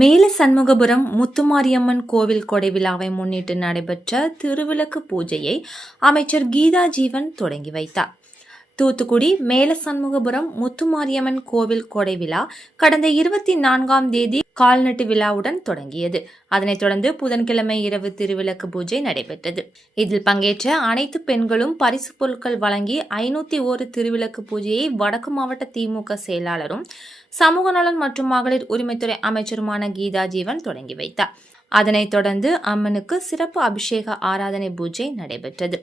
மேல சண்முகபுரம் முத்துமாரியம்மன் கோவில் கொடை விழாவை முன்னிட்டு நடைபெற்ற திருவிளக்கு பூஜையை அமைச்சர் கீதா ஜீவன் தொடங்கி வைத்தார். தூத்துக்குடி மேல சண்முகபுரம் முத்துமாரியம்மன் கோவில் கொடை விழா கடந்த 24ஆம் தேதி கால்நட்டு விழாவுடன் தொடங்கியது. அதனைத் தொடர்ந்து புதன்கிழமை இரவு திருவிளக்கு பூஜை நடைபெற்றது. இதில் பங்கேற்ற அனைத்து பெண்களும் பரிசு பொருட்கள் வழங்கி 501 திருவிளக்கு பூஜையை வடக்கு மாவட்ட திமுக செயலாளரும் சமூக நலன் மற்றும் மகளிர் உரிமைத்துறை அமைச்சருமான கீதா ஜீவன் தொடங்கி வைத்தார். அதனைத் தொடர்ந்து அம்மனுக்கு சிறப்பு அபிஷேக ஆராதனை பூஜை நடைபெற்றது.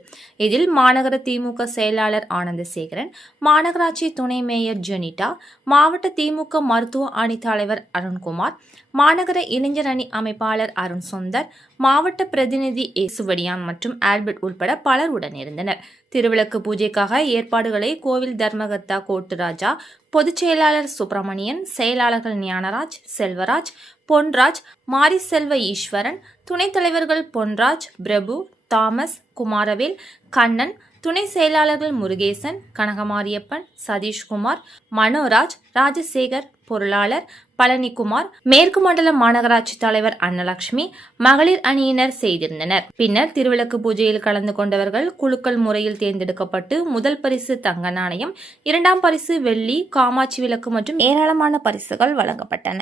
இதில் மாநகர திமுக செயலாளர் ஆனந்தசேகரன், மாநகராட்சி துணை மேயர் ஜெனிட்டா, மாவட்ட திமுக மருத்துவ அணி தலைவர் அருண்குமார், மாநகர இளைஞர் அணி அமைப்பாளர் அருண் சுந்தர், மாவட்ட பிரதிநிதி ஏசுவடியான் மற்றும் ஆல்பர்ட் உட்பட பலர் உடனிருந்தனர். திருவிளக்கு பூஜைக்காக ஏற்பாடுகளை கோவில் தர்மகர்த்தா கோட்டுராஜா, பொதுச் செயலாளர் சுப்பிரமணியன், செயலாளர்கள் ஞானராஜ், செல்வராஜ், பொன்ராஜ், மாரி செல்வ ஈஸ்வரன், துணைத் தலைவர்கள் பொன்ராஜ், பிரபு, தாமஸ், குமாரவேல், கண்ணன், துணை செயலாளர்கள் முருகேசன், கனகமாரியப்பன், சதீஷ்குமார், மனோராஜ், ராஜசேகர், பொருளாளர் பழனிக்குமார், மேற்கு மண்டல மாநகராட்சி தலைவர் அன்னலட்சுமி, மகளிர் அணியினர் செய்திருந்தனர். பின்னர் திருவிளக்கு பூஜையில் கலந்து கொண்டவர்கள் குலுக்கல் முறையில் தேர்ந்தெடுக்கப்பட்டு முதல் பரிசு தங்க நாணயம், 2ஆம் பரிசு வெள்ளி, காமாட்சி விளக்கு மற்றும் ஏராளமான பரிசுகள் வழங்கப்பட்டன.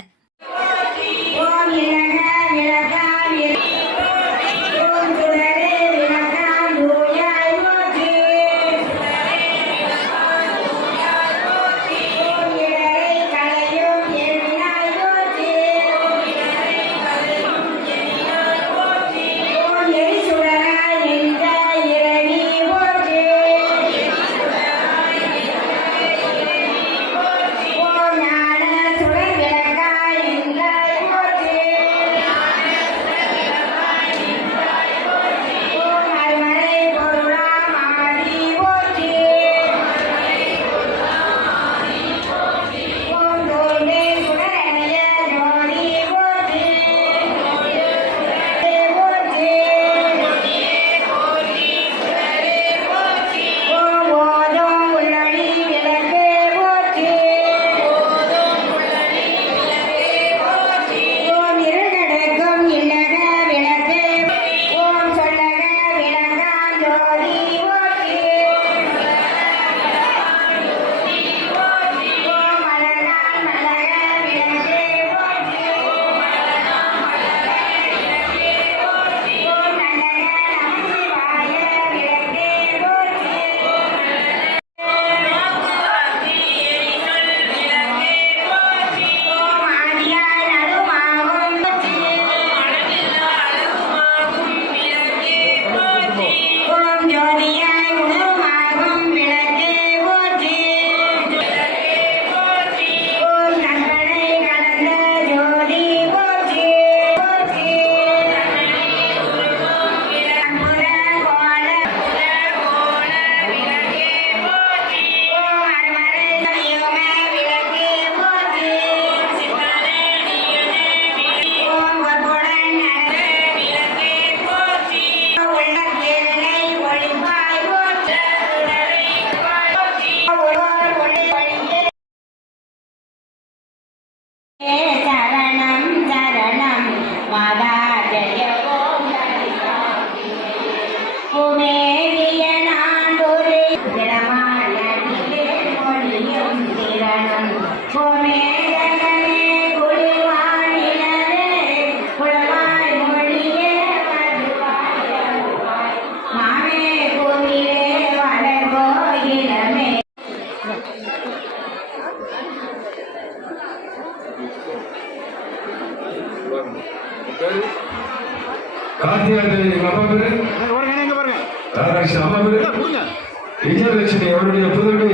விஜயலட்சுமி அவருடைய புதவி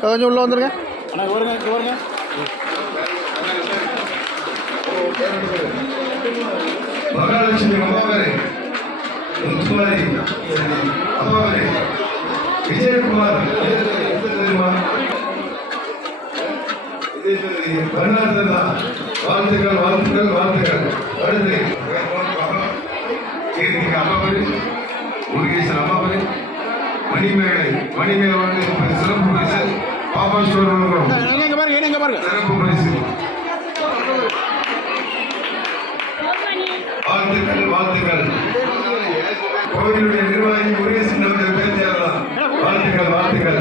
கொஞ்சம் உள்ள வந்துருங்க. மகாலட்சுமி அம்மாவரே, முத்துமாரி அம்மாவரே, விஜயகுமார் வாழ்த்துக்கள் வாழ்த்துக்கள் வாழ்த்துக்கள். அடுத்து அம்மாவரே, முருகேசன் அம்மாவரே, மணிமேலை வந்து சிறப்பு பரிசு பாப்பா ஸ்டோர் பாருங்க சிறப்பு பரிசு. வாழ்த்துக்கள். கோவிலுடைய நிர்வாகி முருகேசன் அவர்கள் பேசியாரலாம். வாழ்த்துக்கள். வாழ்த்துக்கள்.